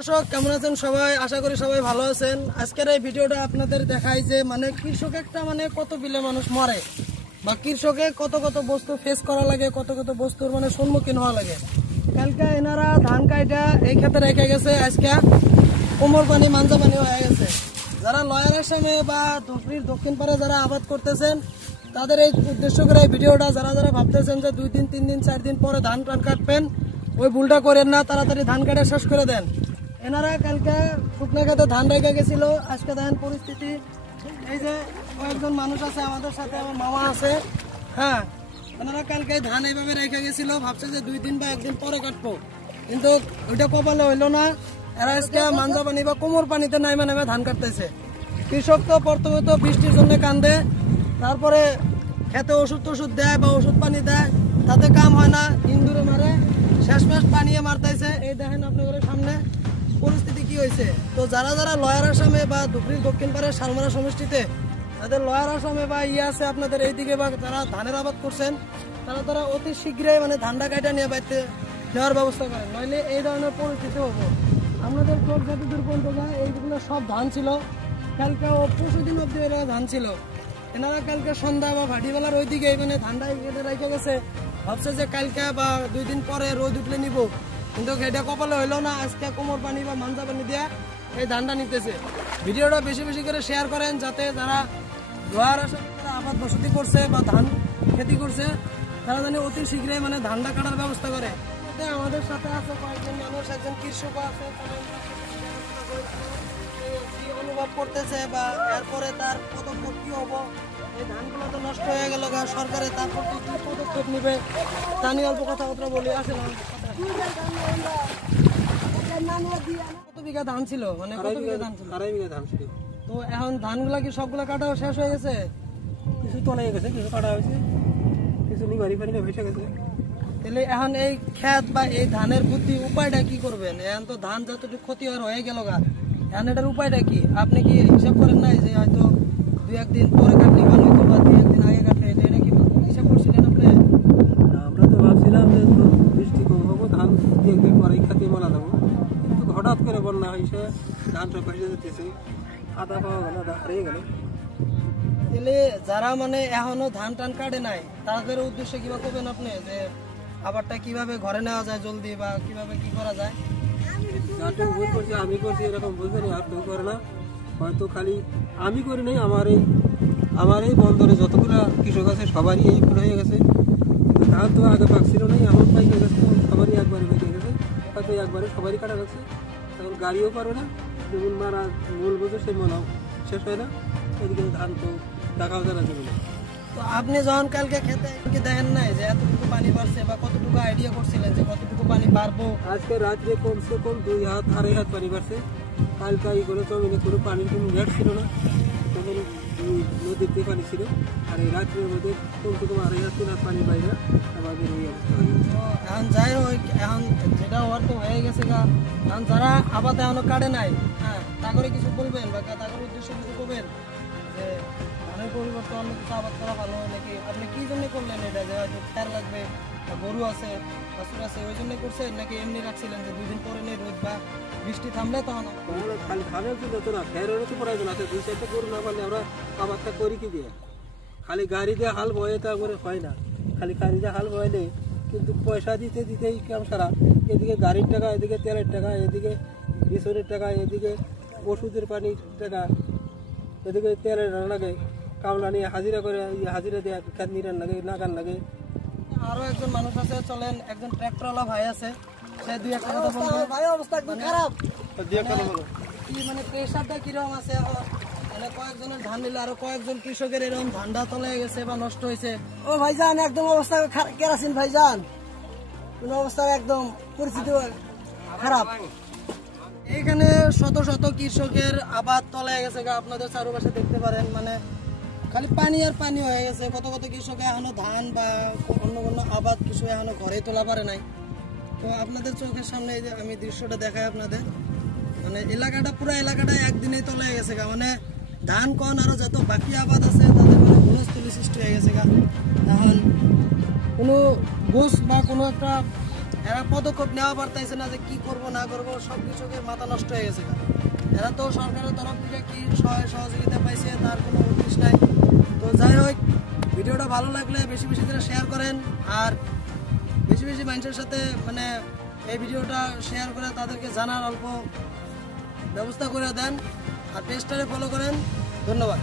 দর্শক কেমন আছেন সবাই? আশা করি সবাই ভালো আছেন। আজকের এই ভিডিওটা আপনাদের দেখাই যে কৃষক একটা কত বিলে মানুষ মরে বা কৃষকে কত কত বস্তু ফেস করা লাগে, কত কত বস্তুর সম্মুখীন হওয়া লাগে। কালকে এনারা ধান কাইটা এই ক্ষেতে রেখে গেছে, আজকে কোমর পানি মাঞ্জা পানি হয়ে গেছে। যারা লয়ার আসামে বা ধুবড়ির দক্ষিণ পারে যারা আবাদ করতেছেন তাদের এই উদ্দেশ্য করে এই ভিডিওটা। যারা যারা ভাবতেছেন যে 2 দিন 3 দিন 4 দিন পরে ধান কাটবেন, ওই ভুলটা করেন না, তাড়াতাড়ি ধান কাটা শেষ করে দেন। এনারা কালকে শুকনা খাতে ধান রেখে গেছিল, আজকে দেখেন পরিস্থিতি। এই যে কয়েকজন মানুষ আছে আমাদের সাথে, আমার মামা আছে। হ্যাঁ, এনারা কালকে ধান এইভাবে রেখে গেছিল, ভাবছে যে 2 দিন বা 1 দিন পরে কাটবো, কিন্তু ওইটা কপালে হইলো না। এরা আজকে মাঞ্জা পানি বা কোমর পানিতে নাইমা নামে ধান কাটতেছে। কৃষক তো প্রথমে তো বৃষ্টির জন্য কান্দে, তারপরে খেতে ওষুধ দেয় বা ওষুধ পানি দেয়, তাতে কাম হয় না, ইন্দুরে মারে, শেষমেশ পানিয়ে মারতেছে। এই দেখেন আপনাদের সামনে পরিস্থিতি কি হয়েছে। তো যারা যারা লয়ার আসামে বা ধুবড়ির দক্ষিণ পাড়ে শালমারা সমষ্টিতে তাদের লয়ার আসামে বা আছে আপনাদের এইদিকে, বা যারা ধানের আবাদ করছেন তারা অতি শীঘ্রই ধানটা কাটা নিয়ে বাড়িতে নেওয়ার ব্যবস্থা করেন, নইলে এই ধরনের পরিস্থিতি হবো। আপনাদের চোখ যতদূর পর্যন্ত যায় এইগুলো সব ধান ছিল, কালকে ও পরশুদিন অব্দি ধান ছিল। এনারা কালকে সন্ধ্যা বা ভাটিবেলার ওইদিকে ধানটা কেটে রেখে গেছে, ভাবছে যে কালকে বা 2 দিন পরে রোদ উঠলে নিব, কিন্তু এটা কপালে হইলো না। আজকে কোমর পানি বা মাঞ্জা পানি দিয়ে এই ধানটা নিতেছে। ভিডিওটা বেশি বেশি করে শেয়ার করেন, যাতে যারা লোহার আসামে যারা আবাদ বসতি করছে বা ধান খেতি করছে তারা জানি অতি শীঘ্রই ধানটা কাটার ব্যবস্থা করে। আমাদের সাথে আছে কয়েকজন মানুষ, একজন কৃষক আছে, কি অনুভব করতেছে বা এরপরে তার পদক্ষেপ কি হবো। এই ধানগুলো তো নষ্ট হয়ে গেল, সরকারে তারপর কি পদক্ষেপ নিবে তা নিয়ে অল্প কথাবার্তা বলি। আসলে কত বিঘা ধান ছিল? কত বিঘা ধান ছিল? 2.5 বিঘা ধান ছিল। তো এখন ধানগুলা কি সবগুলা কাটা শেষ হয়ে গেছে? কিছু তলে গেছে, কিছু কাটা হয়েছে, কিছু নিবারি ফারিনে ভেসে গেছে। তাহলে এখন এই ক্ষেত বা এই ধানের বুদ্ধি উপায়টা কি করবেন? এখন তো ধান যতটুকু ক্ষতি হয়ে গেল গা, এখন এটার উপায়টা কি? আপনি কি হিসাব করেন নাই যে হয়তো 2-1 দিন পরে কাটলে ভালো হইতো বা 2-1 দিন আগে কাটলে, এটা কি হিসাব করছিলেন আপনি? আমরা তো ভাবছিলাম যে বৃষ্টি কম হবো, ধান 2-1 দিন পরেই খাতে মালা দেবো, কিন্তু হঠাৎ করে বন্যা হয়েছে, ধান সব ভেসে যেতেছে, আদা পাওয়া গেল, আদা হারিয়ে গেল। তাহলে যারা এখনো ধান টান কাটে নাই তাদের উদ্দেশ্যে কিভাবে করবেন আপনি, যে আবারটা কিভাবে ঘরে নেওয়া যায় জলদি, বা কিভাবে কি করা যায়? ভুল করছি, আমি করছি এরকম বুঝতে নেই, আর কেউ করে না। হয়তো খালি আমি করি নাই, আমার এই বন্দরে যতগুলো কৃষক আছে সবারই এই ভুল হয়ে গেছে। ধান তো আগে পাকছিল নাই, এখন পাইকে গেছে, সবারই একবারে পেকে গেছে, হয়তো একবারে সবারই কাটা গেছে। এখন গাড়িও পারবে না, যেমন মারা মূল বোঝে সেই মনাও শেষ হয় না, এদিকে ধান তো টাকাও জানা যাবে না। তো আপনি যখন কালকে খেতে কি দেখেন নাই যে এতটুকু পানি বাড়ছে, বা কতটুকু আইডিয়া করছিলেন যে কতটুকু পানি বাড়বো? আজকে রাত্রে কমসে কম 2 হাত 2.5 হাত পানি বাড়ছে। কালকে এই করে জমিনে কোনো পানির কোনো ঘাট ছিল না, তখন নদীতে পানি ছিল। আর এই রাত্রের মধ্যে কমসে কম 2.5 হাত 3 হাত পানি বাইরে আমাদের এই অবস্থা হয়ে গেছে। এখন যাই হোক, এখন যেটা হওয়ার তো হয়ে গেছে গা। এখন যারা আবাদ এখনো কাটে নাই, হ্যাঁ, তা করে কিছু বলবেন বা তাদের উদ্দেশ্যে কিছু করবেন যে ধানের পরিবর্তে অন্য কিছু আবাদ করা ভালো, নাকি আপনি কি জন্য করলেন এটা, যে হয়তো খেয়ার লাগবে বা গরু আছে বাছুর আছে ওই জন্য করছেন, নাকি এমনি রাখছিলেন যে 2 দিন পরে নেই রোদ বা বৃষ্টি থামলে তখন? খালি ধানের জন্য তো না, খেয়ারেরও তো প্রয়োজন আছে। 2-4টা গরু না পারলে আমরা আবাদটা করি কি দিয়ে? খালি গাড়ি দিয়ে হাল বয়ে তারপরে হয় না, খালি গাড়ি দিয়ে হাল বয়ালে কিন্তু পয়সা দিতেই কাম সারা। এদিকে গাড়ির টাকা, এদিকে তেলের টাকা, এদিকে বিছনের টাকা, এদিকে ওষুধের পানির টাকা, এদিকে তেলের লাগে, কামলা নিয়ে হাজিরা করে, হাজিরা দিয়ে খেত নিরান লাগে, লাগান লাগে। আরো একজন মানুষ আছে, চলেন, একজন ট্রাক্টরওয়ালা ভাই আছে, সে 2-1 কথা বলবে। ভাই অবস্থা একদম খারাপ, কি প্রেশারটা কিরকম আছে এখন? কয়েকজনের ধান নিলে আরো কয়েকজন কৃষকের এরকম ধানটা তলে গেছে বা নষ্ট হয়েছে। ও ভাইজান, একদম অবস্থা কেরাসিন ভাইজান, কোন অবস্থা একদম পরিস্থিতি খারাপ। এইখানে শত শত কৃষকের আবাদ তলে গেছে, আপনাদের চারপাশে দেখতে পারেন, খালি পানি আর পানি হয়ে গেছে। কত কত কৃষক এখনো ধান বা অন্য কোনো আবাদ কিছু এখনো ঘরে তোলা পারে নাই। তো আপনাদের চোখের সামনে এই যে আমি দৃশ্যটা দেখাই আপনাদের, এলাকাটা পুরো এলাকাটা একদিনেই তলে গেছে গা। ধান কন আরো যত বাকি আবাদ আছে তাদের হুলস্থুলি সৃষ্টি হয়ে গেছে গা। এখন কোনো গোস বা কোনো একটা এরা পদক্ষেপ নেওয়া পারতেছে না যে কি করব না করব, সব কৃষকের মাথা নষ্ট হয়ে গেছে। এরা তো সরকারের তরফ থেকে কি সহযোগিতা পাইছে তার কোনো উদ্দেশ্য নাই। তো যাই হোক, ভিডিওটা ভালো লাগলে বেশি বেশি করে শেয়ার করেন, আর বেশি বেশি মানুষের সাথে মানে এই ভিডিওটা শেয়ার করে তাদেরকে জানার অল্প ব্যবস্থা করে দেন, আর পেজটারে ফলো করেন। ধন্যবাদ।